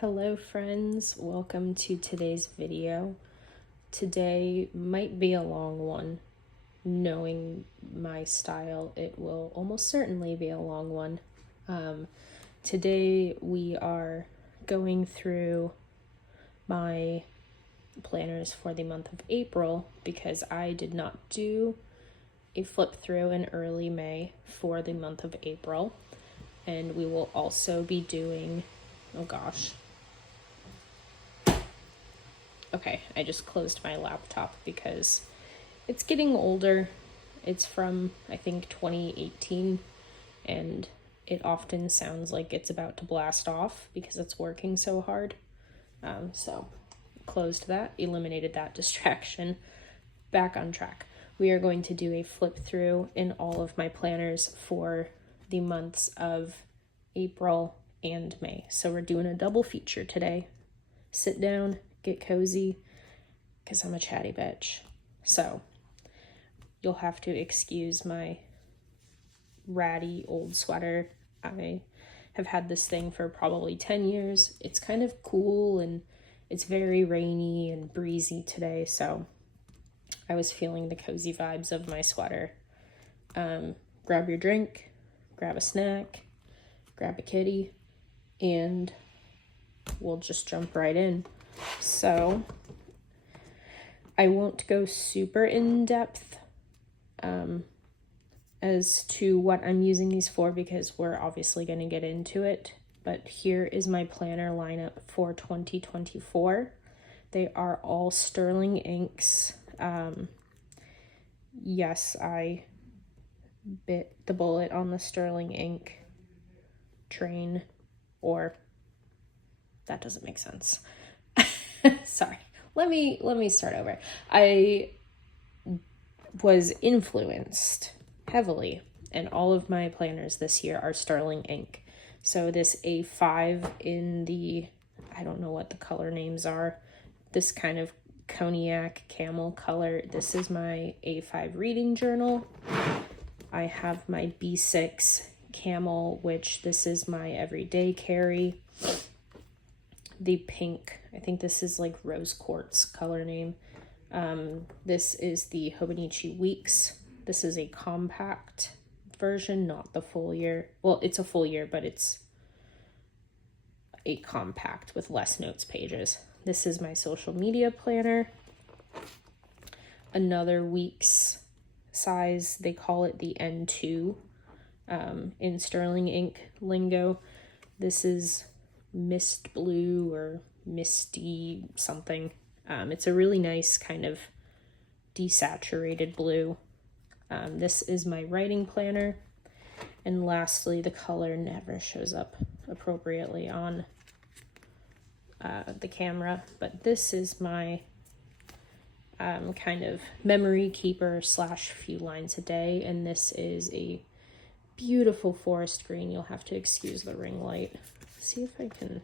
Hello friends, welcome to today's video. Today might be a long one. Knowing my style, it will almost certainly be a long one. Today we are going through my planners for the month of April because I did not do a flip through in early May for the month of April. And we will also be doing, oh gosh. Okay, I just closed my laptop because it's getting older. It's from, I think, 2018, and it often sounds like it's about to blast off because it's working so hard. So closed that, eliminated that distraction. Back on track. We are going to do a flip through in all of my planners for the months of April and May. So we're doing a double feature today. Sit down, get cozy, because I'm a chatty bitch. So you'll have to excuse my ratty old sweater. I have had this thing for probably 10 years. It's kind of cool and it's very rainy and breezy today, so I was feeling the cozy vibes of my sweater. Grab your drink, grab a snack, grab a kitty, and we'll just jump right in. So I won't go super in depth as to what I'm using these for because we're obviously going to get into it. But here is my planner lineup for 2024. They are all sterling inks. Yes, I bit the bullet on the sterling ink train, or that doesn't make sense. Sorry. Let me start over. I was influenced heavily, and all of my planners this year are sterling ink. So this A5 in the, I don't know what the color names are, this kind of cognac camel color. This is my A5 reading journal. I have my B6 camel, which this is my everyday carry. The pink, I think this is like rose quartz color name. This is the Hobonichi Weeks. This is a compact version, not the full year. Well, it's a full year, but it's a compact with less notes pages. This is my social media planner. Another Weeks size, they call it the N2 in sterling ink lingo. This is mist blue or misty something. It's a really nice kind of desaturated blue. This is my writing planner. And lastly, the color never shows up appropriately on the camera, but this is my kind of memory keeper / few lines a day, and this is a beautiful forest green. You'll have to excuse the ring light. See if I can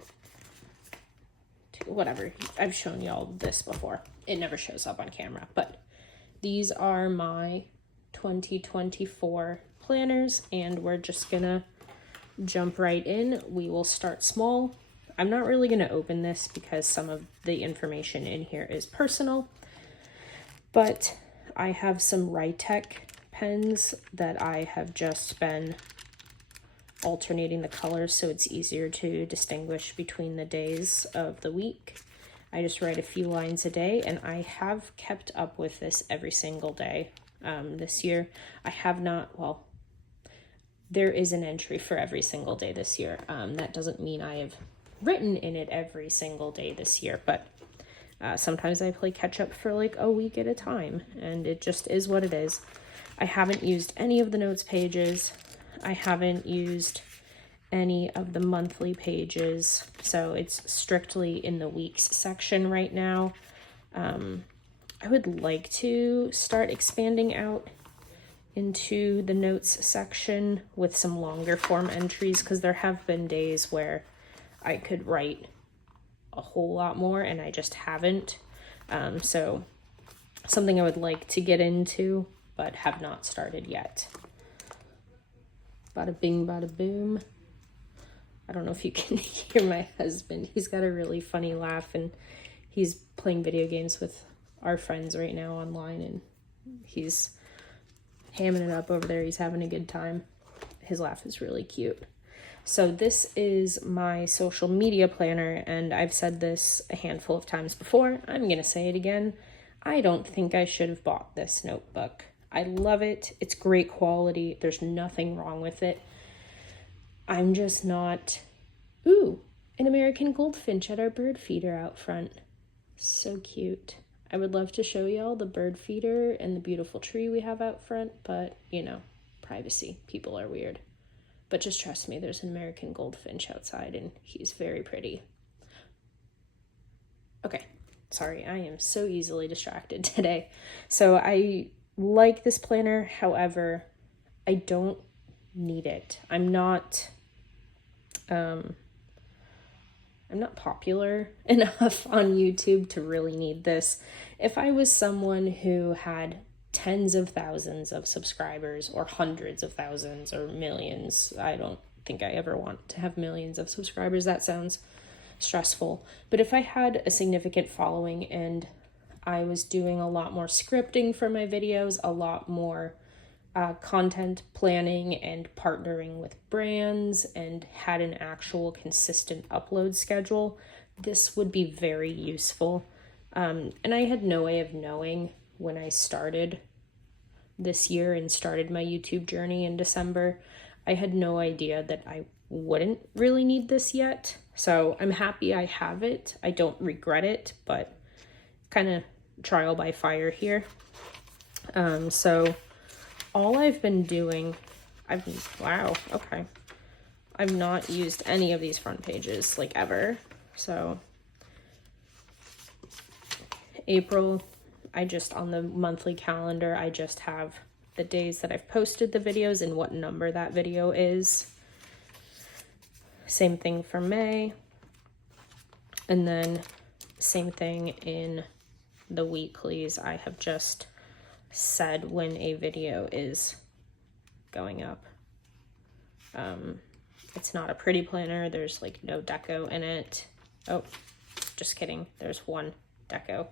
whatever. I've shown y'all this before. It never shows up on camera, but these are my 2024 planners, and we're just gonna jump right in. We will start small. I'm not really gonna open this because some of the information in here is personal, but I have some Rytech pens that I have just been alternating the colors so it's easier to distinguish between the days of the week. I just write a few lines a day, and I have kept up with this every single day. This year I have not, well, there is an entry for every single day this year. That doesn't mean I have written in it every single day this year, but sometimes I play catch up for like a week at a time, and it just is what it is. I haven't used any of the notes pages. I haven't used any of the monthly pages, so it's strictly in the weeks section right now. I would like to start expanding out into the notes section with some longer form entries, because there have been days where I could write a whole lot more and I just haven't. So something I would like to get into, but have not started yet. Bada bing, bada boom. I don't know if you can hear my husband. He's got a really funny laugh, and he's playing video games with our friends right now online, and he's hamming it up over there. He's having a good time. His laugh is really cute. So this is my social media planner, and I've said this a handful of times before. I'm going to say it again. I don't think I should have bought this notebook. I love it. It's great quality. There's nothing wrong with it. I'm just not... Ooh, an American goldfinch at our bird feeder out front. So cute. I would love to show y'all the bird feeder and the beautiful tree we have out front, but, you know, privacy. People are weird. But just trust me, there's an American goldfinch outside, and he's very pretty. Okay, sorry, I am so easily distracted today. So I like this planner, however, I don't need it. I'm not popular enough on YouTube to really need this. If I was someone who had tens of thousands of subscribers, or hundreds of thousands, or millions, I don't think I ever want to have millions of subscribers. That sounds stressful. But if I had a significant following and I was doing a lot more scripting for my videos, a lot more content planning and partnering with brands, and had an actual consistent upload schedule, this would be very useful. And I had no way of knowing when I started this year and started my YouTube journey in December. I had no idea that I wouldn't really need this yet. So I'm happy I have it. I don't regret it, but kind of trial by fire here. So all I've been doing, wow, okay. I've not used any of these front pages, like, ever. So April, on the monthly calendar, I just have the days that I've posted the videos and what number that video is. Same thing for May. And then same thing in the weeklies. I have just said when a video is going up. It's not a pretty planner. There's like no deco in it. Oh, just kidding. There's one deco.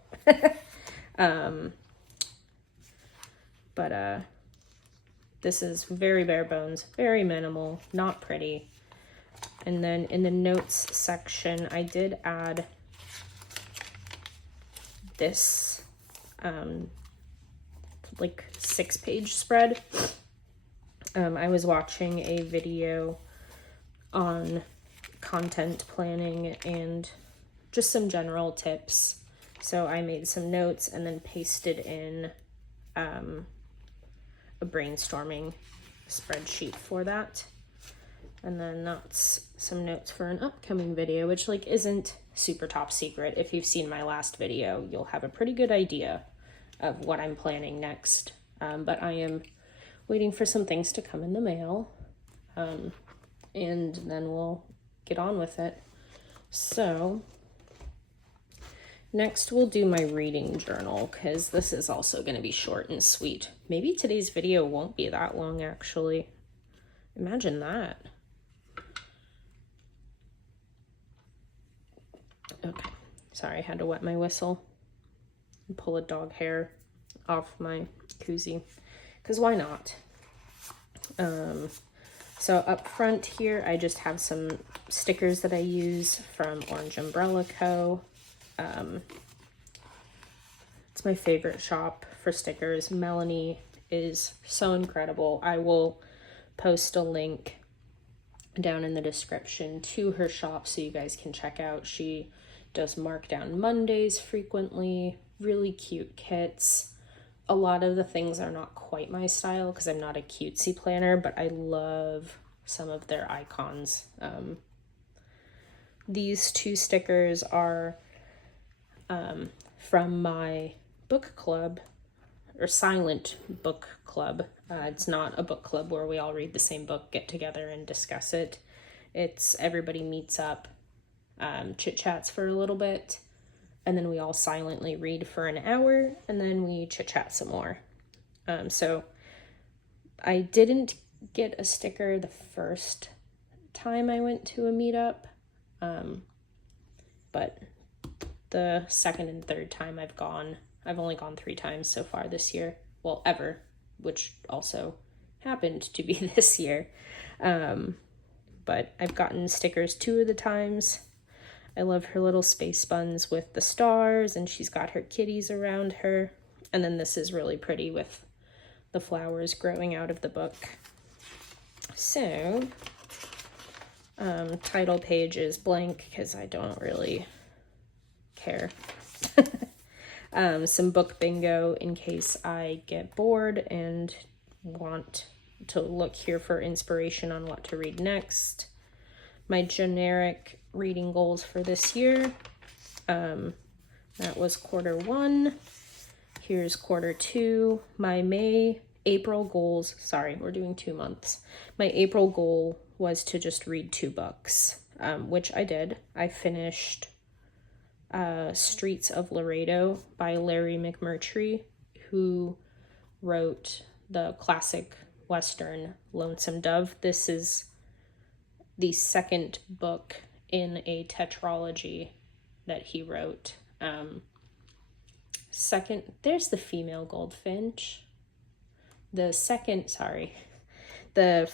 But this is very bare bones, very minimal, not pretty. And then in the notes section, I did add this like 6-page spread. I was watching a video on content planning and just some general tips. So I made some notes and then pasted in a brainstorming spreadsheet for that. And then that's some notes for an upcoming video, which like isn't super top secret. If you've seen my last video, you'll have a pretty good idea of what I'm planning next. But I am waiting for some things to come in the mail. And then we'll get on with it. So next we'll do my reading journal, because this is also going to be short and sweet. Maybe today's video won't be that long, actually. Imagine that. Okay, sorry, I had to wet my whistle and pull a dog hair off my koozie, because why not? So up front here, I just have some stickers that I use from Orange Umbrella Co. It's my favorite shop for stickers. Melanie is so incredible. I will post a link down in the description to her shop so you guys can check out. She does Markdown Mondays frequently, really cute kits. A lot of the things are not quite my style because I'm not a cutesy planner, but I love some of their icons. These two stickers are from my book club, or silent book club. It's not a book club where we all read the same book, get together and discuss it. It's everybody meets up, chit-chats for a little bit, and then we all silently read for an hour, and then we chit-chat some more. So I didn't get a sticker the first time I went to a meetup. But the second and third time I've only gone 3 times so far this year. Well, ever, which also happened to be this year. But I've gotten stickers 2 of the times. I love her little space buns with the stars, and she's got her kitties around her. And then this is really pretty with the flowers growing out of the book. So, title page is blank because I don't really care. Some book bingo in case I get bored and want to look here for inspiration on what to read next. My generic reading goals for this year. That was quarter 1. Here's quarter 2. My April goals. Sorry, we're doing 2 months. My April goal was to just read 2 books, which I did. I finished Streets of Laredo by Larry McMurtry, who wrote the classic Western Lonesome Dove. This is the second book in a tetralogy that he wrote. There's the female goldfinch. The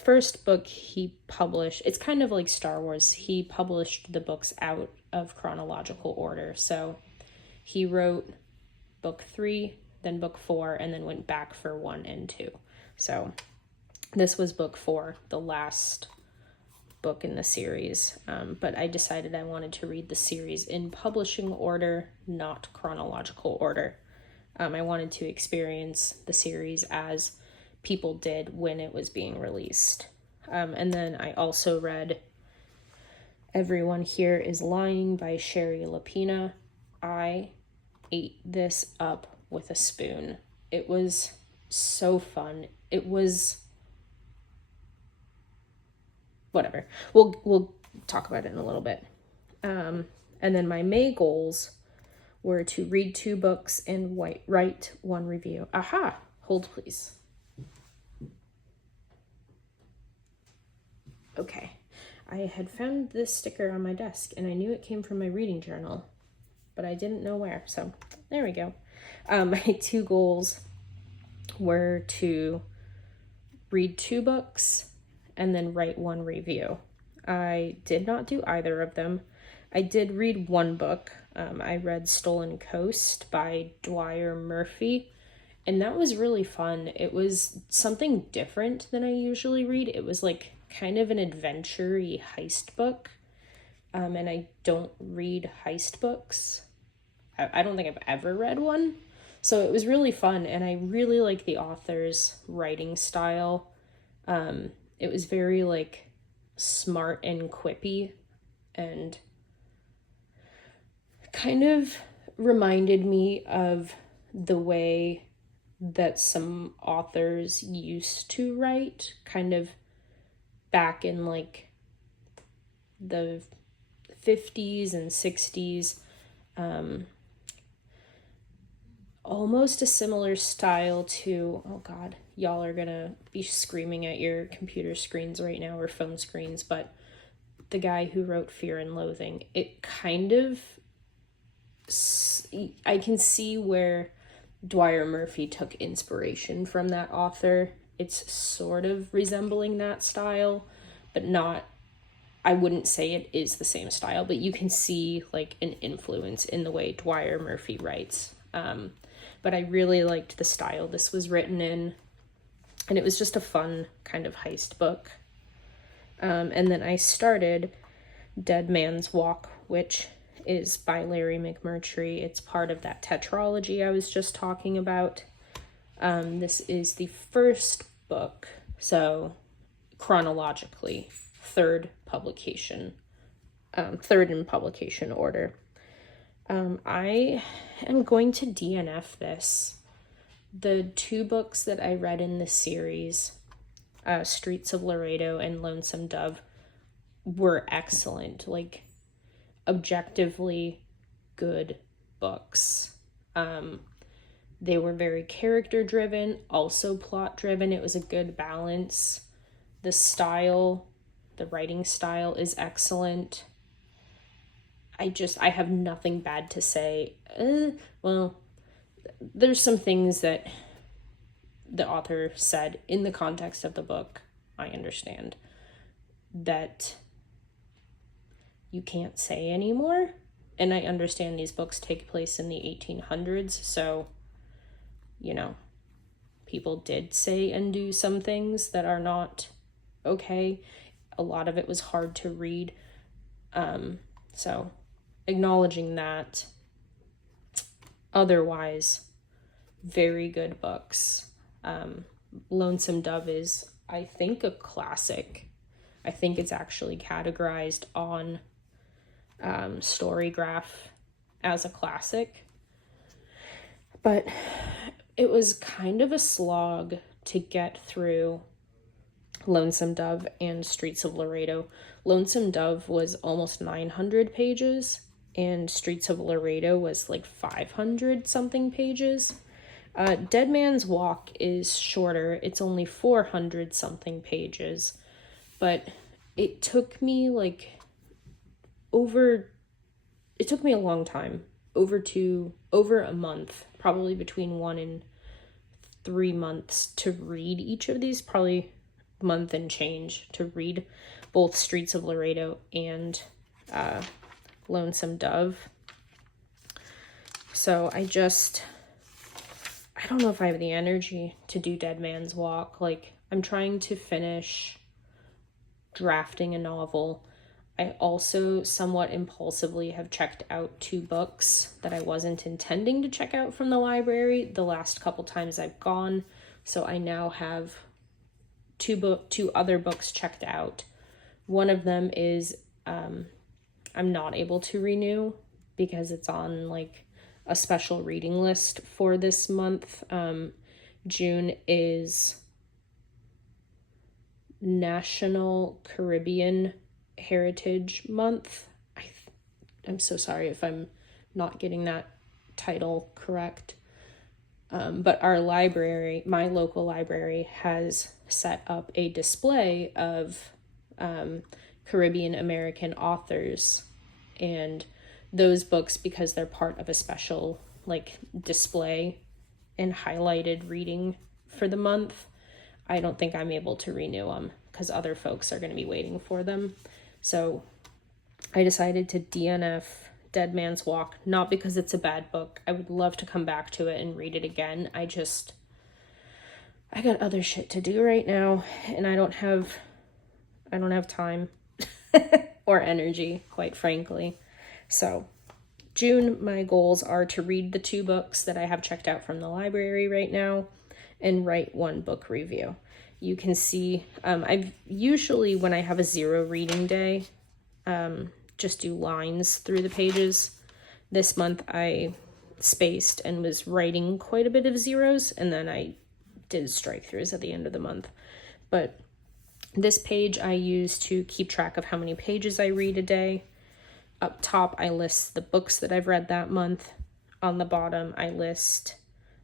first book he published, it's kind of like Star Wars. He published the books out of chronological order. So he wrote book 3, then book 4, and then went back for 1 and 2. So this was book 4, the last book in the series. But I decided I wanted to read the series in publishing order, not chronological order. I wanted to experience the series as people did when it was being released. And then I also read Everyone Here is Lying by Sherry Lapina. I ate this up with a spoon. It was so fun. It was whatever. We'll talk about it in a little bit. And then my May goals were to read 2 books and write 1 review. Aha! Hold, please. Okay. I had found this sticker on my desk, and I knew it came from my reading journal, but I didn't know where, so there we go. My 2 goals were to read 2 books and then write 1 review. I did not do either of them. I did read 1 book. I read Stolen Coast by Dwyer Murphy, and that was really fun. It was something different than I usually read. It was like kind of an adventure-y heist book, and I don't read heist books. I don't think I've ever read one, so it was really fun, and I really like the author's writing style. It was very like smart and quippy, and kind of reminded me of the way that some authors used to write, kind of back in like the 50s and 60s. Almost a similar style to, oh God, y'all are gonna be screaming at your computer screens right now, or phone screens, but the guy who wrote Fear and Loathing, it kind of, I can see where Dwyer Murphy took inspiration from that author. It's sort of resembling that style, but not, I wouldn't say it is the same style, but you can see like an influence in the way Dwyer Murphy writes. But I really liked the style this was written in, and it was just a fun kind of heist book. And then I started Dead Man's Walk, which is by Larry McMurtry. It's part of that tetralogy I was just talking about. This is the first book, so chronologically, third in publication order. I am going to DNF this. The 2 books that I read in this series, Streets of Laredo and Lonesome Dove, were excellent, like objectively good books. They were very character driven, also plot driven. It was a good balance. The style The writing style is excellent. I have nothing bad to say. Well, there's some things that the author said in the context of the book, I understand, that you can't say anymore. And I understand these books take place in the 1800s, so, you know, people did say and do some things that are not okay. A lot of it was hard to read. So acknowledging that. Otherwise, very good books. Lonesome Dove is, I think, a classic. I think it's actually categorized on Storygraph as a classic. But it was kind of a slog to get through Lonesome Dove and Streets of Laredo. Lonesome Dove was almost 900 pages, and Streets of Laredo was like 500 something pages. Dead Man's Walk is shorter. It's only 400 something pages, but it took me a long time, over a month, probably between 1 and 3 months to read each of these, probably month and change to read both Streets of Laredo and Lonesome Dove. So I don't know if I have the energy to do Dead Man's Walk. I'm trying to finish drafting a novel. I also somewhat impulsively have checked out 2 books that I wasn't intending to check out from the library the last couple times I've gone. So I now have 2 other books checked out. One of them is I'm not able to renew because it's on a special reading list for this month. June is National Caribbean Heritage Month. I'm so sorry if I'm not getting that title correct. But our library, my local library, has set up a display of Caribbean American authors, and those books, because they're part of a special display and highlighted reading for the month, I don't think I'm able to renew them because other folks are going to be waiting for them. So I decided to DNF Dead Man's Walk, not because it's a bad book. I would love to come back to it and read it again. I got other shit to do right now, and I don't have time or energy, quite frankly. So June, my goals are to read the 2 books that I have checked out from the library right now and write 1 book review. You can see, I've usually, when I have a 0 reading day, just do lines through the pages. This month I spaced and was writing quite a bit of zeros, and then I did strike throughs at the end of the month. But this page I use to keep track of how many pages I read a day. Up top, I list the books that I've read that month. On the bottom, I list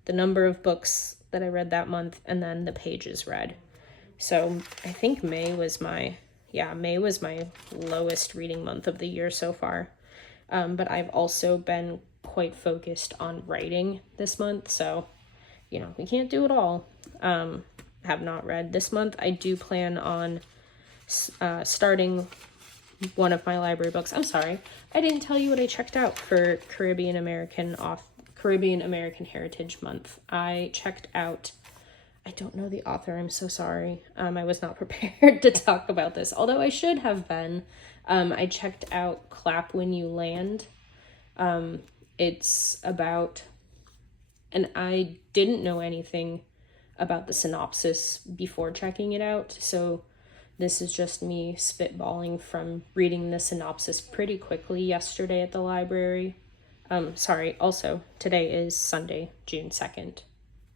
the number of books that I read that month, and then the pages read. So I think May was my lowest reading month of the year so far. But I've also been quite focused on writing this month, so, we can't do it all. Have not read this month. I do plan on starting one of my library books. I'm sorry, I didn't tell you what I checked out for Caribbean American Heritage Month. I checked out, I don't know the author, I'm so sorry. I was not prepared to talk about this, although I should have been. I checked out Clap When You Land. It's about, and I didn't know anything about the synopsis before checking it out, so this is just me spitballing from reading the synopsis pretty quickly yesterday at the library. Also, today is Sunday, June 2nd.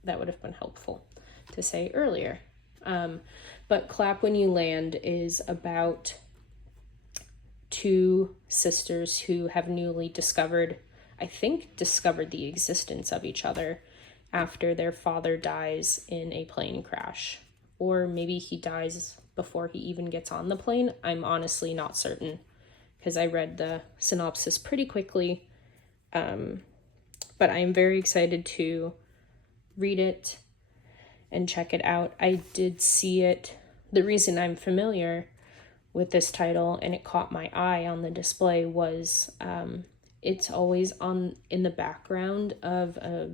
That would have been helpful to say earlier. But Clap When You Land is about 2 sisters who have newly discovered the existence of each other after their father dies in a plane crash. Or maybe he dies before he even gets on the plane. I'm honestly not certain because I read the synopsis pretty quickly. But I'm very excited to read it and check it out. I did see it. The reason I'm familiar with this title and it caught my eye on the display was it's always on in the background of a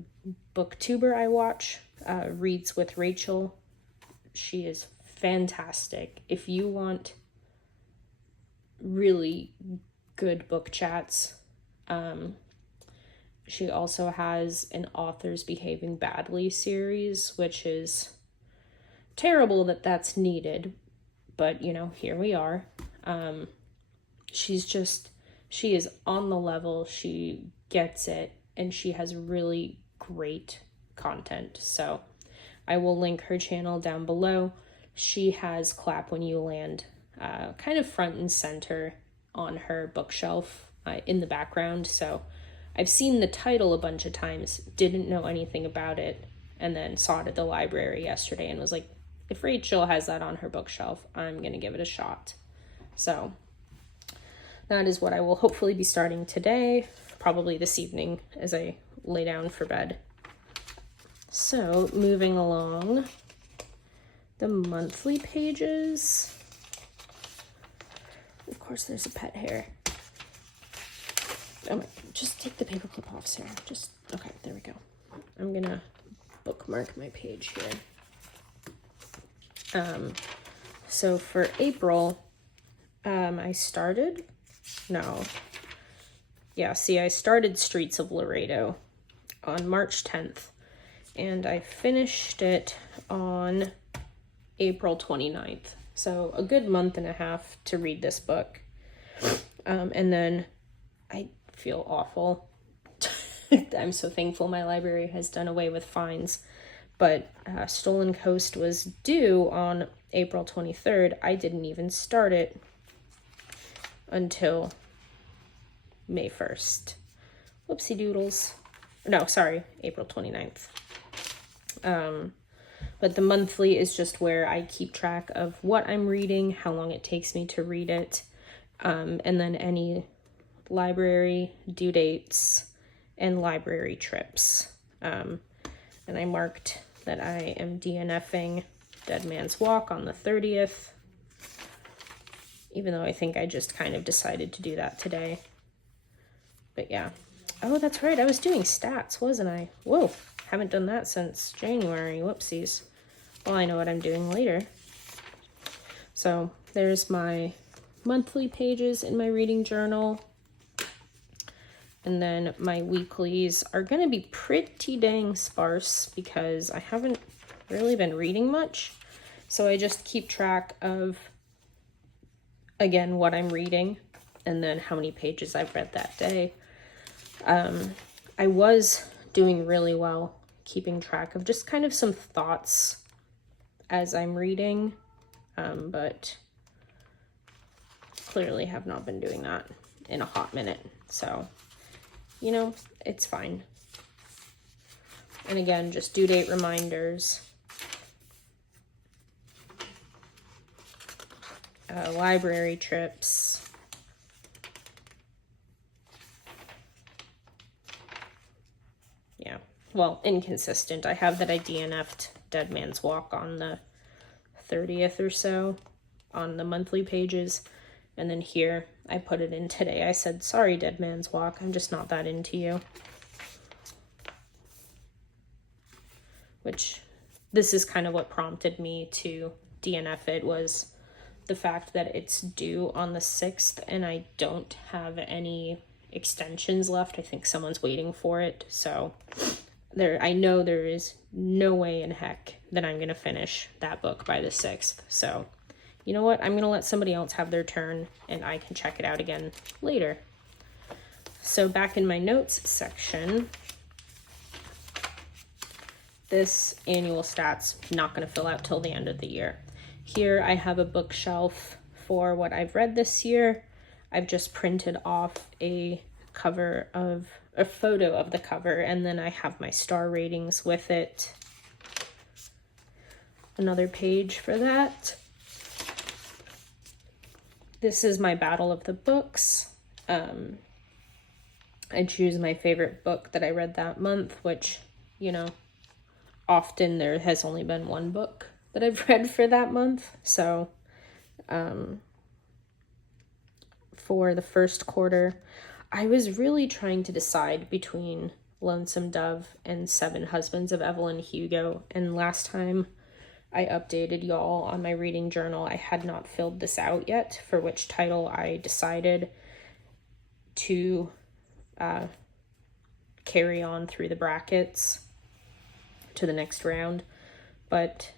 booktuber I watch, Reads with Rachel. She is fantastic. If you want really good book chats, she also has an Authors Behaving Badly series, which is terrible that that's needed, but you know, here we are. She is on the level, she gets it, and she has really great content. So I will link her channel down below. She has Clap When You Land kind of front and center on her bookshelf in the background. So I've seen the title a bunch of times, didn't know anything about it, and then saw it at the library yesterday and was like, if Rachel has that on her bookshelf, I'm going to give it a shot. So that is what I will hopefully be starting today, probably this evening as I lay down for bed. So moving along, the monthly pages. Of course, there's a pet hair. Oh my, just take the paperclip off, Sarah. Okay, there we go. I'm gonna bookmark my page here. So for April, I started Streets of Laredo on March 10th, and I finished it on April 29th. So a good month and a half to read this book. And then I feel awful. I'm so thankful my library has done away with fines. But Stolen Coast was due on April 23rd. I didn't even start it until May 1st. Whoopsie doodles. No, sorry, April 29th. But the monthly is just where I keep track of what I'm reading, how long it takes me to read it, and then any library due dates and library trips. And I marked that I am DNFing Dead Man's Walk on the 30th, even though I think I just kind of decided to do that today. But yeah. Oh, that's right. I was doing stats, wasn't I? Whoa. Haven't done that since January. Whoopsies. Well, I know what I'm doing later. So there's my monthly pages in my reading journal. And then my weeklies are going to be pretty dang sparse because I haven't really been reading much. So I just keep track of, again, what I'm reading and then how many pages I've read that day. I was doing really well keeping track of just kind of some thoughts as I'm reading, but clearly have not been doing that in a hot minute. So, you know, it's fine. And again, just due date reminders. Library trips. Yeah, well, inconsistent. I have that I DNF'd Dead Man's Walk on the 30th or so on the monthly pages. And then here, I put it in today. I said, sorry, Dead Man's Walk. I'm just not that into you. Which, this is kind of what prompted me to DNF it, was the fact that it's due on the 6th and I don't have any extensions left. I think someone's waiting for it. So I know there is no way in heck that I'm going to finish that book by the 6th. So you know what? I'm going to let somebody else have their turn and I can check it out again later. So back in my notes section, this annual stat's not going to fill out till the end of the year. Here I have a bookshelf for what I've read this year. I've just printed off a photo of the cover, and then I have my star ratings with it. Another page for that. this is my battle of the books. I choose my favorite book that I read that month, which, you know, often there has only been one book that I've read for that month. So, for the first quarter, I was really trying to decide between Lonesome Dove and Seven Husbands of Evelyn Hugo. And last time I updated y'all on my reading journal, I had not filled this out yet for which title I decided to carry on through the brackets to the next round. But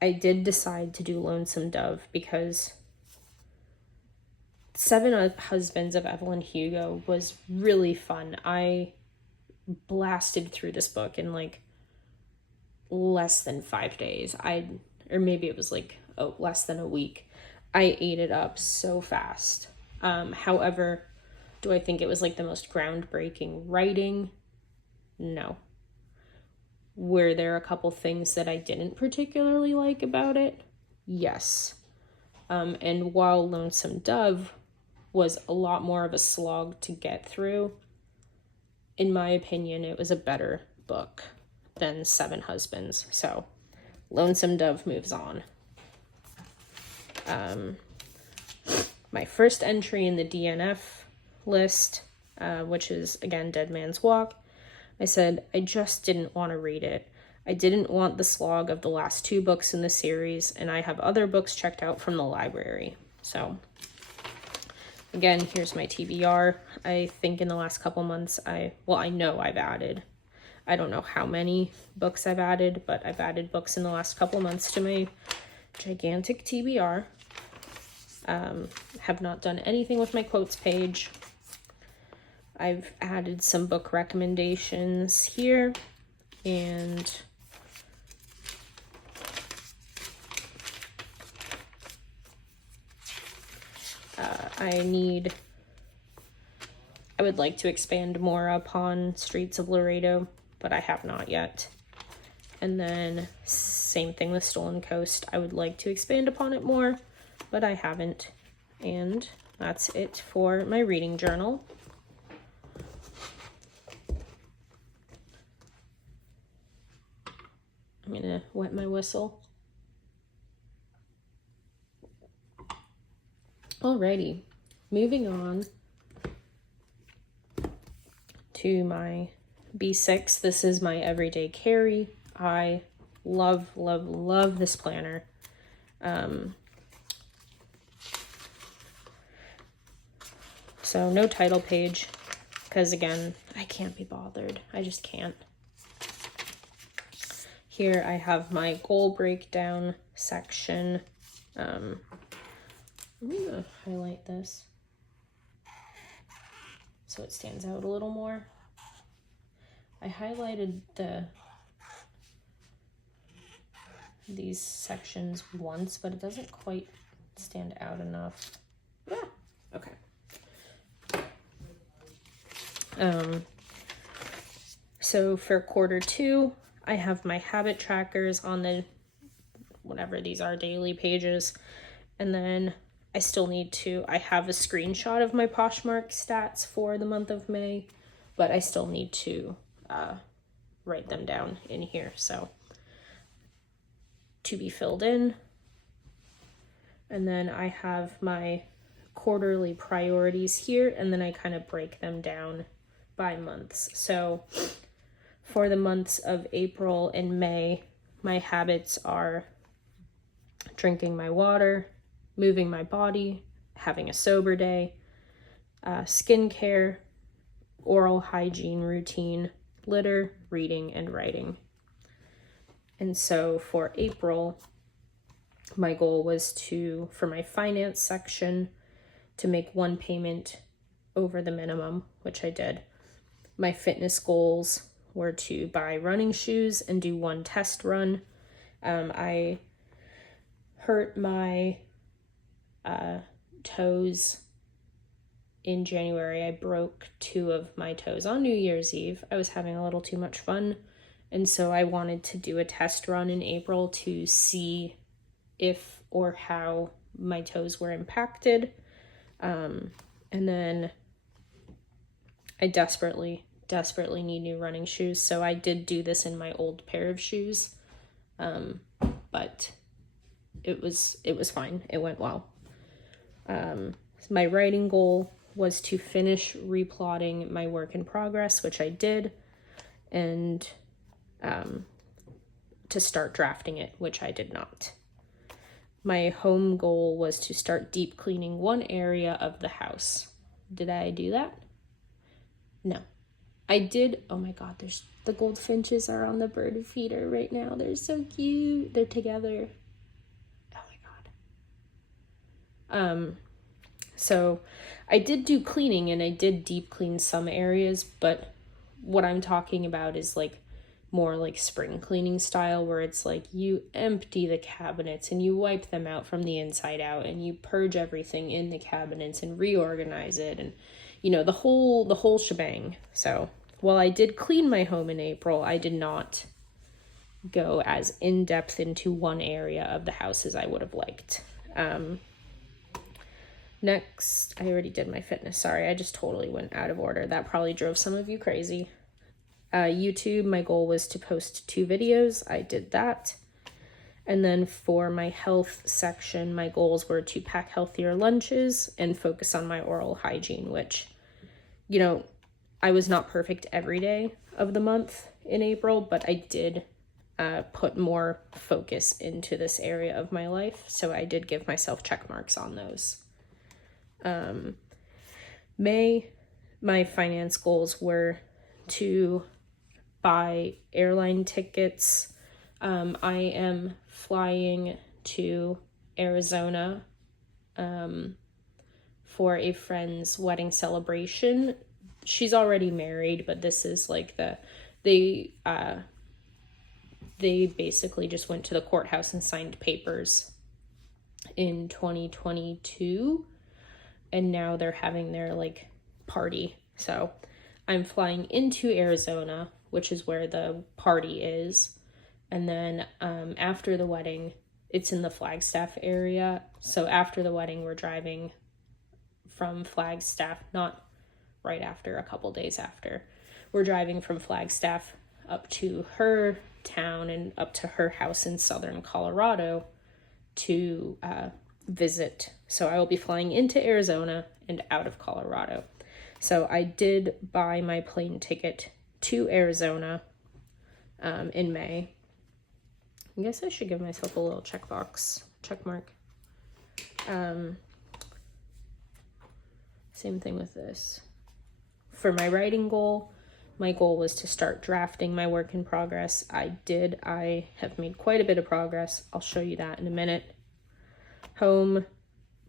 I did decide to do Lonesome Dove because Seven Husbands of Evelyn Hugo was really fun. I blasted through this book in like less than 5 days. Or maybe it was like less than a week. I ate it up so fast. However, do I think it was like the most groundbreaking writing? No. Were there a couple things that I didn't particularly like about it? Yes. And while Lonesome Dove was a lot more of a slog to get through, in my opinion, it was a better book than Seven Husbands. So, Lonesome Dove moves on. My first entry in the DNF list, which is, again, Dead Man's Walk, I said I just didn't want to read it. I didn't want the slog of the last 2 books in the series, and I have other books checked out from the library. So, again, here's my TBR. I think in the last couple months, I know I've added, I don't know how many books I've added, but I've added books in the last couple months to my gigantic TBR. Have not done anything with my quotes page. I've added some book recommendations here, and I would like to expand more upon Streets of Laredo, but I have not yet. And then same thing with Stolen Coast. I would like to expand upon it more, but I haven't. And that's it for my reading journal. I'm gonna wet my whistle. Alrighty, moving on to my B6. This is my everyday carry. I love, love, love this planner. So no title page, because again, I can't be bothered. I just can't. Here I have my goal breakdown section. I'm gonna highlight this so it stands out a little more. I highlighted these sections once, but it doesn't quite stand out enough. Yeah, okay. So for quarter 2, I have my habit trackers on the, whatever these are, daily pages. And then I still need to, I have a screenshot of my Poshmark stats for the month of May, but I still need to write them down in here. So to be filled in. And then I have my quarterly priorities here, and then I kind of break them down by months. So for the months of April and May, my habits are drinking my water, moving my body, having a sober day, skincare, oral hygiene routine, litter, reading, and writing. And so for April, my goal was to, for my finance section, to make 1 payment over the minimum, which I did. My fitness goals were to buy running shoes and do 1 test run. I hurt my toes in January. I broke 2 of my toes on New Year's Eve. I was having a little too much fun, and so I wanted to do a test run in April to see if or how my toes were impacted. And then I desperately need new running shoes. So I did do this in my old pair of shoes. But it was fine. It went well. My writing goal was to finish replotting my work in progress, which I did, and to start drafting it, which I did not. My home goal was to start deep cleaning one area of the house. Did I do that? No. I did. Oh my God, the goldfinches are on the bird feeder right now. They're so cute. They're together. Oh my God. So I did do cleaning and I did deep clean some areas, but what I'm talking about is like more like spring cleaning style, where it's like you empty the cabinets and you wipe them out from the inside out and you purge everything in the cabinets and reorganize it, and you know, the whole shebang. So while I did clean my home in April, I did not go as in depth into one area of the house as I would have liked. Next, I already did my fitness. Sorry, I just totally went out of order. That probably drove some of you crazy. YouTube, my goal was to post 2 videos. I did that. And then for my health section, my goals were to pack healthier lunches and focus on my oral hygiene, which, you know, I was not perfect every day of the month in April, but I did put more focus into this area of my life. So I did give myself check marks on those. May, my finance goals were to buy airline tickets. I am flying to Arizona for a friend's wedding celebration. She's already married, but this is like they basically just went to the courthouse and signed papers in 2022, and now they're having their like party. So I'm flying into Arizona, which is where the party is. And then after the wedding, it's in the Flagstaff area. So after the wedding, we're driving from Flagstaff, not right after, a couple days after. We're driving from Flagstaff up to her town and up to her house in southern Colorado to visit. So I will be flying into Arizona and out of Colorado. So I did buy my plane ticket to Arizona in May. I guess I should give myself a little check mark. Same thing with this. For my writing goal, my goal was to start drafting my work in progress. I have made quite a bit of progress. I'll show you that in a minute. Home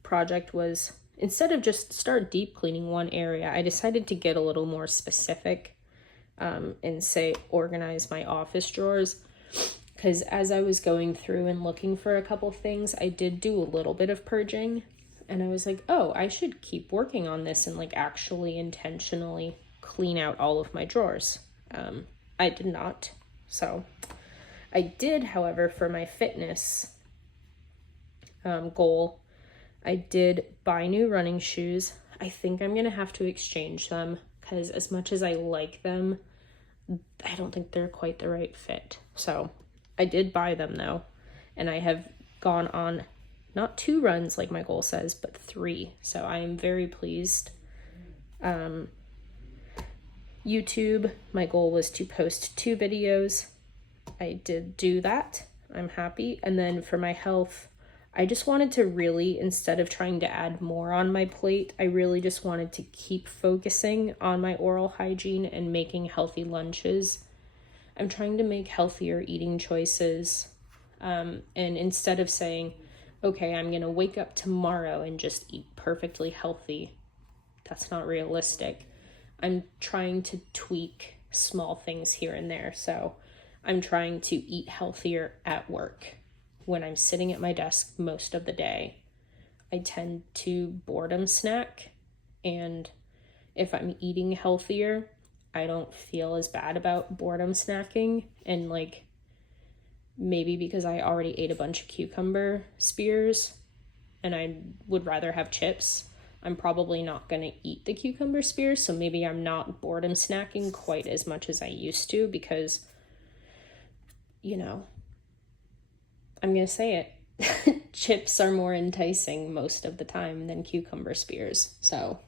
project was, instead of just start deep cleaning one area, I decided to get a little more specific and say organize my office drawers. Because as I was going through and looking for a couple things, I did do a little bit of purging. And I was like, oh, I should keep working on this and like actually intentionally clean out all of my drawers. I did not. So I did, however, for my fitness goal, I did buy new running shoes. I think I'm going to have to exchange them because as much as I like them, I don't think they're quite the right fit. So I did buy them though, and I have gone on not 2 runs like my goal says, but 3. So I am very pleased. YouTube, my goal was to post 2 videos. I did do that. I'm happy. And then for my health, I just wanted to really, instead of trying to add more on my plate, I really just wanted to keep focusing on my oral hygiene and making healthy lunches. I'm trying to make healthier eating choices. And instead of saying, okay, I'm going to wake up tomorrow and just eat perfectly healthy, that's not realistic. I'm trying to tweak small things here and there. So I'm trying to eat healthier at work. When I'm sitting at my desk most of the day, I tend to boredom snack. And if I'm eating healthier, I don't feel as bad about boredom snacking. And like, maybe because I already ate a bunch of cucumber spears, and I would rather have chips, I'm probably not going to eat the cucumber spears. So maybe I'm not boredom snacking quite as much as I used to because, you know, I'm going to say it. Chips are more enticing most of the time than cucumber spears. So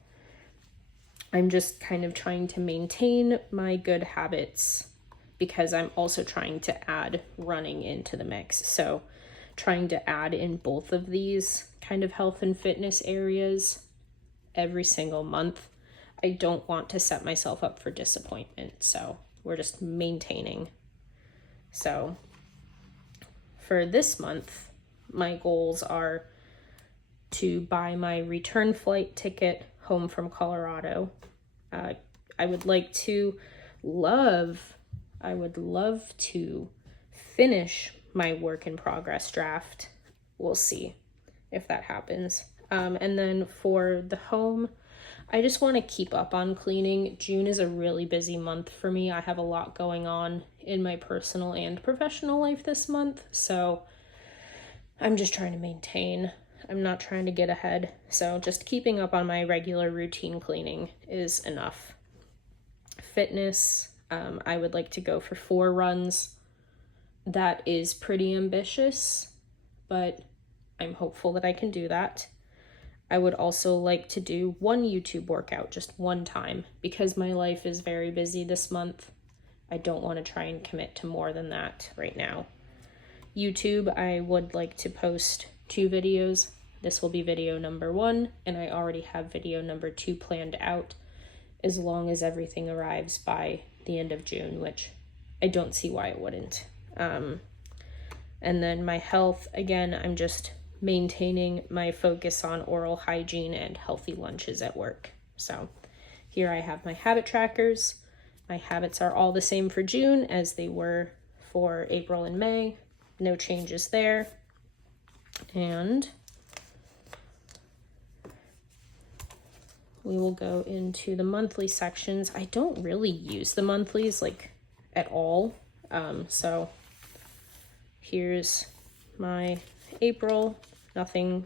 I'm just kind of trying to maintain my good habits because I'm also trying to add running into the mix. So trying to add in both of these kind of health and fitness areas every single month. I don't want to set myself up for disappointment. So we're just maintaining. So for this month, my goals are to buy my return flight ticket home from Colorado. I would love to finish my work in progress draft. We'll see if that happens. And then for the home, I just want to keep up on cleaning. June is a really busy month for me. I have a lot going on in my personal and professional life this month. So I'm just trying to maintain. I'm not trying to get ahead. So just keeping up on my regular routine cleaning is enough. Fitness, I would like to go for 4 runs. That is pretty ambitious, but I'm hopeful that I can do that. I would also like to do 1 YouTube workout just one time because my life is very busy this month. I don't want to try and commit to more than that right now. YouTube, I would like to post 2 videos. This will be video number 1, and I already have video number 2 planned out as long as everything arrives by the end of June, which I don't see why it wouldn't. And then my health, again, I'm just maintaining my focus on oral hygiene and healthy lunches at work. So here I have my habit trackers. My habits are all the same for June as they were for April and May. No changes there. And we will go into the monthly sections. I don't really use the monthlies like at all. So here's my April, nothing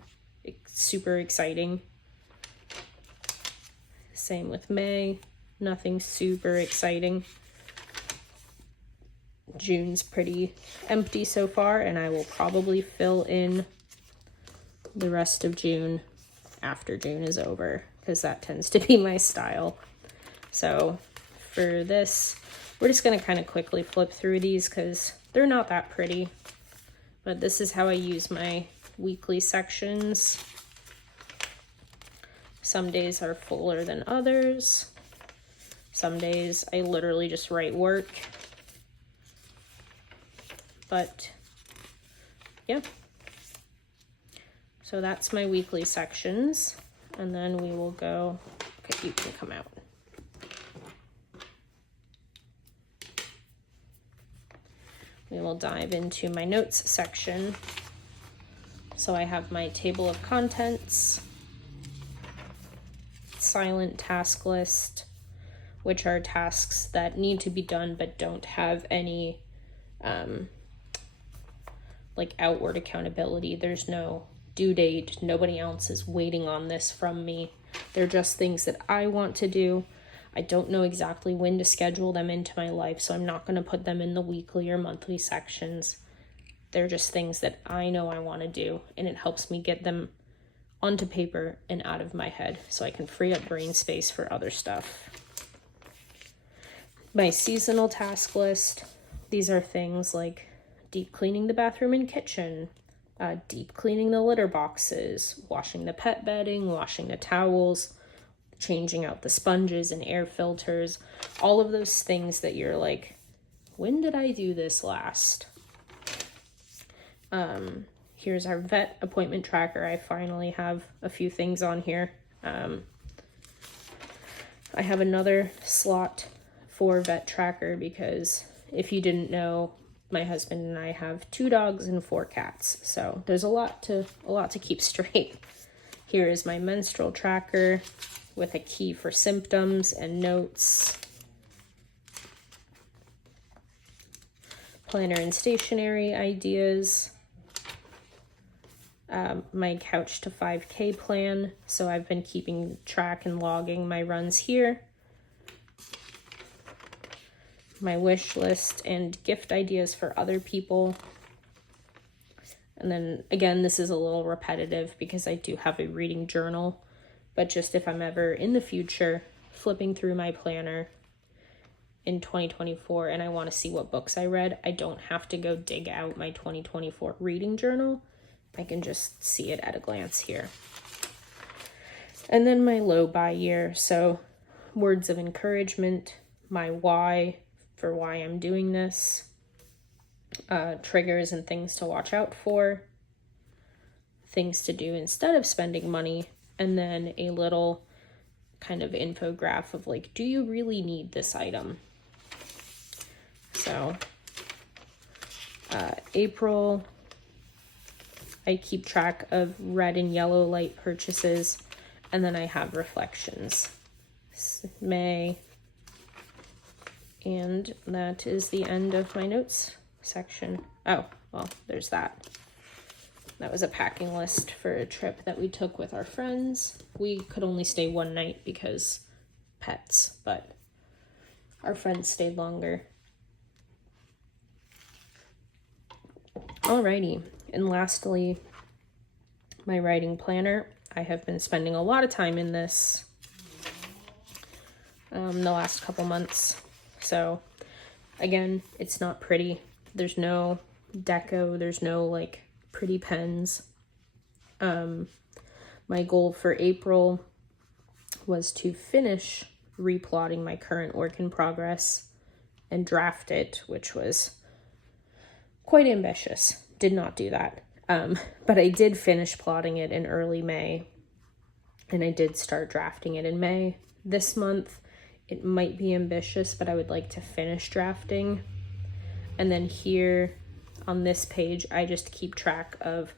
super exciting. Same with May, nothing super exciting. June's pretty empty so far, and I will probably fill in the rest of June after June is over, because that tends to be my style. So for this, we're just going to kind of quickly flip through these because they're not that pretty. But this is how I use my weekly sections. Some days are fuller than others. Some days I literally just write work. But yeah. So that's my weekly sections. And then we will go, okay, you can come out. We will dive into my notes section. So I have my table of contents, silent task list, which are tasks that need to be done but don't have any like outward accountability. There's no due date. Nobody else is waiting on this from me. They're just things that I want to do. I don't know exactly when to schedule them into my life, so I'm not going to put them in the weekly or monthly sections. They're just things that I know I want to do, and it helps me get them onto paper and out of my head so I can free up brain space for other stuff. My seasonal task list, these are things like deep cleaning the bathroom and kitchen, deep cleaning the litter boxes, washing the pet bedding, washing the towels, changing out the sponges and air filters, all of those things that you're like, when did I do this last? Here's our vet appointment tracker. I finally have a few things on here. I have another slot for vet tracker because if you didn't know, my husband and I have 2 dogs and 4 cats. So there's a lot to keep straight. Here is my menstrual tracker with a key for symptoms and notes. Planner and stationery ideas. my Couch to 5K plan. So I've been keeping track and logging my runs here. My wish list and gift ideas for other people. And then again, this is a little repetitive because I do have a reading journal, but just if I'm ever in the future flipping through my planner in 2024 and I want to see what books I read, I don't have to go dig out my 2024 reading journal. I can just see it at a glance here. And then my low buy year. So words of encouragement, my why for why I'm doing this, triggers and things to watch out for, things to do instead of spending money, and then a little kind of infograph of like, do you really need this item? So April, I keep track of red and yellow light purchases, and then I have reflections. May, and that is the end of my notes section. Oh, well, there's that. That was a packing list for a trip that we took with our friends. We could only stay one night because pets, but our friends stayed longer. Alrighty, and lastly, my writing planner. I have been spending a lot of time in this the last couple months. So again, it's not pretty. There's no deco, there's no like pretty pens. My goal for April was to finish replotting my current work in progress and draft it, which was quite ambitious. Did not do that. But I did finish plotting it in early May, and I did start drafting it in May. This month, it might be ambitious, but I would like to finish drafting. And then here on this page, I just keep track of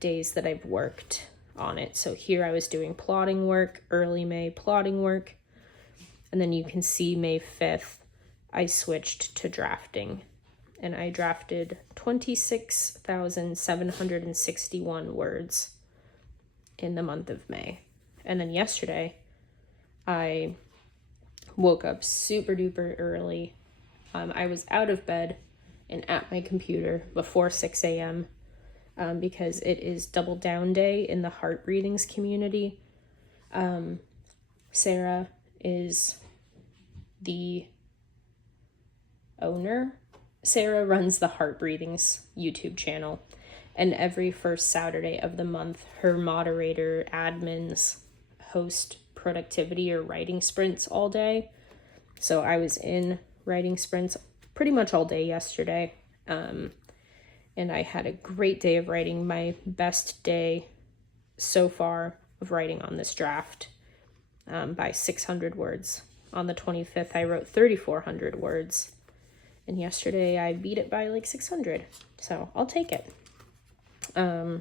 days that I've worked on it. So here I was doing plotting work, early May plotting work. And then you can see May 5th, I switched to drafting. And I drafted 26,761 words in the month of May. And then yesterday, I woke up super duper early. I was out of bed and at my computer before 6 a.m. Because it is Double Down Day in the Heart Readings community. Sarah is the owner. Sarah runs the Heart Breathings YouTube channel, and every first Saturday of the month, her moderator admins host productivity or writing sprints all day. So I was in writing sprints pretty much all day yesterday, and I had a great day of writing, my best day so far of writing on this draft, by 600 words. On the 25th, I wrote 3,400 words. And yesterday I beat it by like 600. So I'll take it. The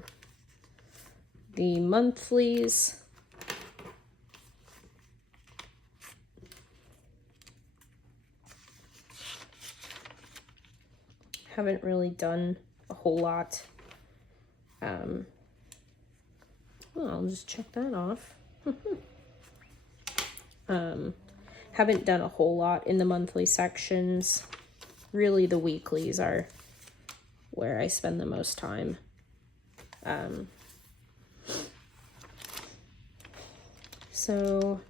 monthlies. Haven't really done a whole lot. Well, I'll just check that off. Haven't done a whole lot in the monthly sections. Really, the weeklies are where I spend the most time. So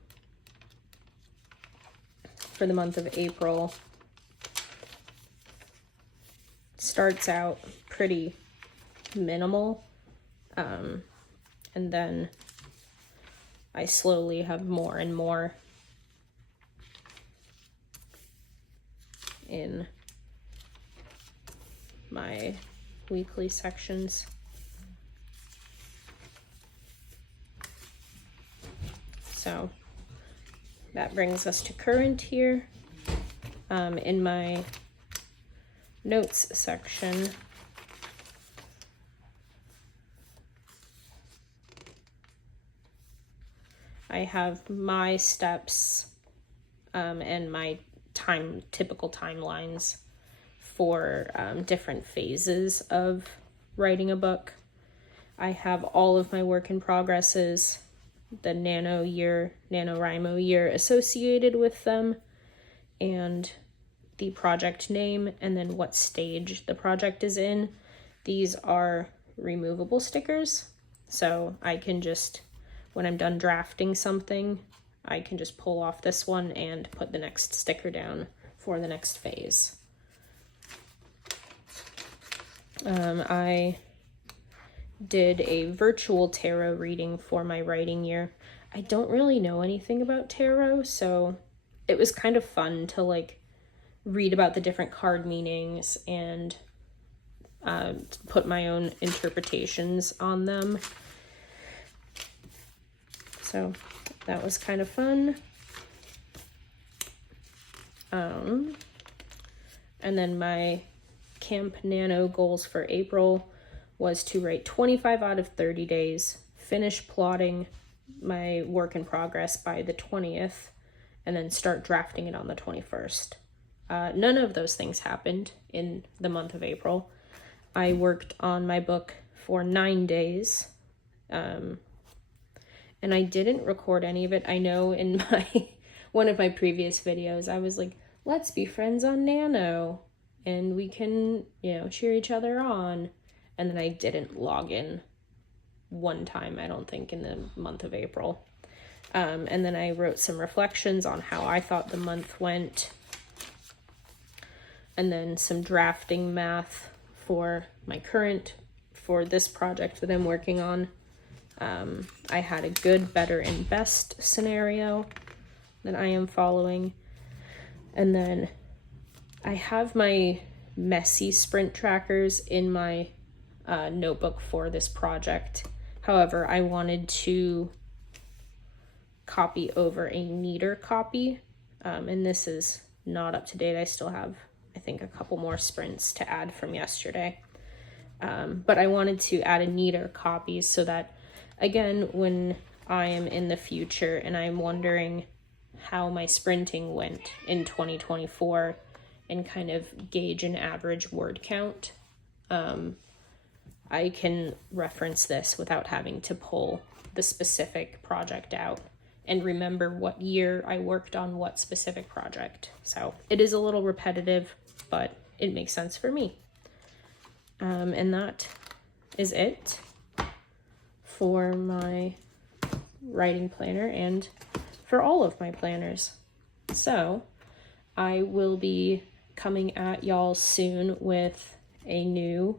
for the month of April, starts out pretty minimal, and then I slowly have more and more in my weekly sections. So that brings us to current here. In my notes section, I have my steps and my typical timelines for different phases of writing a book. I have all of my work in progresses, the NaNoWriMo year associated with them, and the project name, and then what stage the project is in. These are removable stickers, so I can just, when I'm done drafting something, I can just pull off this one and put the next sticker down for the next phase. I did a virtual tarot reading for my writing year. I don't really know anything about tarot, so it was kind of fun to like read about the different card meanings and put my own interpretations on them. So that was kind of fun. And then my Camp Nano goals for April was to write 25 out of 30 days, finish plotting my work in progress by the 20th, and then start drafting it on the 21st. None of those things happened in the month of April. I worked on my book for 9 days, and I didn't record any of it. I know in one of my previous videos, I was like, let's be friends on Nano, and we can, cheer each other on. And then I didn't log in one time, I don't think, in the month of April. And then I wrote some reflections on how I thought the month went. And then some drafting math for this project that I'm working on. I had a good, better, and best scenario that I am following. And then I have my messy sprint trackers in my notebook for this project. However, I wanted to copy over a neater copy, and this is not up to date. I still have, I think, a couple more sprints to add from yesterday. But I wanted to add a neater copy so that, again, when I am in the future and I'm wondering how my sprinting went in 2024 and kind of gauge an average word count, I can reference this without having to pull the specific project out and remember what year I worked on what specific project. So it is a little repetitive, but it makes sense for me. And that is it for my writing planner and for all of my planners. So I will be coming at y'all soon with a new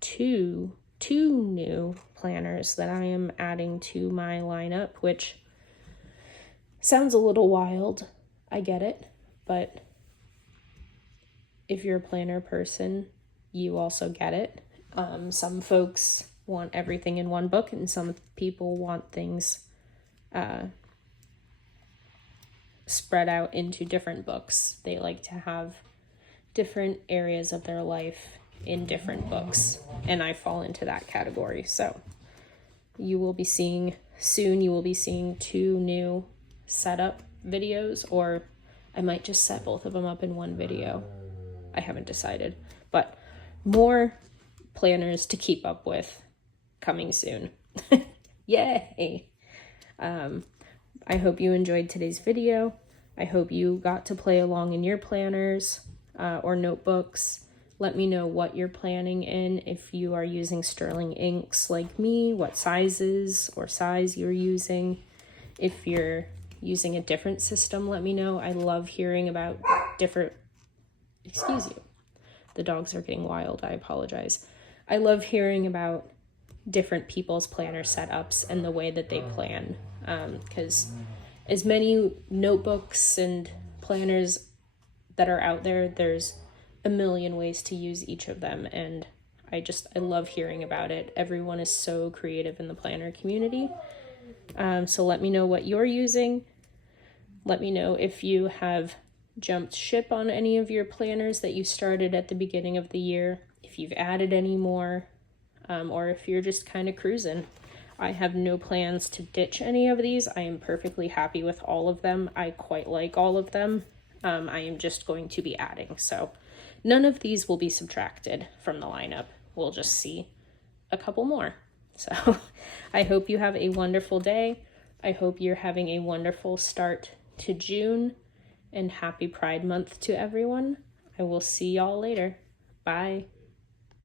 two new planners that I am adding to my lineup, which sounds a little wild. I get it, but if you're a planner person, you also get it. Some folks want everything in one book, and some people want things spread out into different books. They like to have different areas of their life in different books, and I fall into that category. So you will be seeing two new setup videos, or I might just set both of them up in one video. I haven't decided, but more planners to keep up with coming soon. Yay! I hope you enjoyed today's video. I hope you got to play along in your planners or notebooks. Let me know what you're planning in. If you are using Sterling inks like me, what sizes or size you're using. If you're using a different system, let me know. I love hearing about different... Excuse you. The dogs are getting wild. I apologize. I love hearing about different people's planner setups and the way that they plan. Because as many notebooks and planners that are out there, there's a million ways to use each of them, and I love hearing about it. Everyone is so creative in the planner community. So let me know what you're using. Let me know if you have jumped ship on any of your planners that you started at the beginning of the year, if you've added any more, or if you're just kind of cruising. I have no plans to ditch any of these. I am perfectly happy with all of them. I quite like all of them. I am just going to be adding. So none of these will be subtracted from the lineup. We'll just see a couple more. So I hope you have a wonderful day. I hope you're having a wonderful start to June, and happy Pride Month to everyone. I will see y'all later. Bye.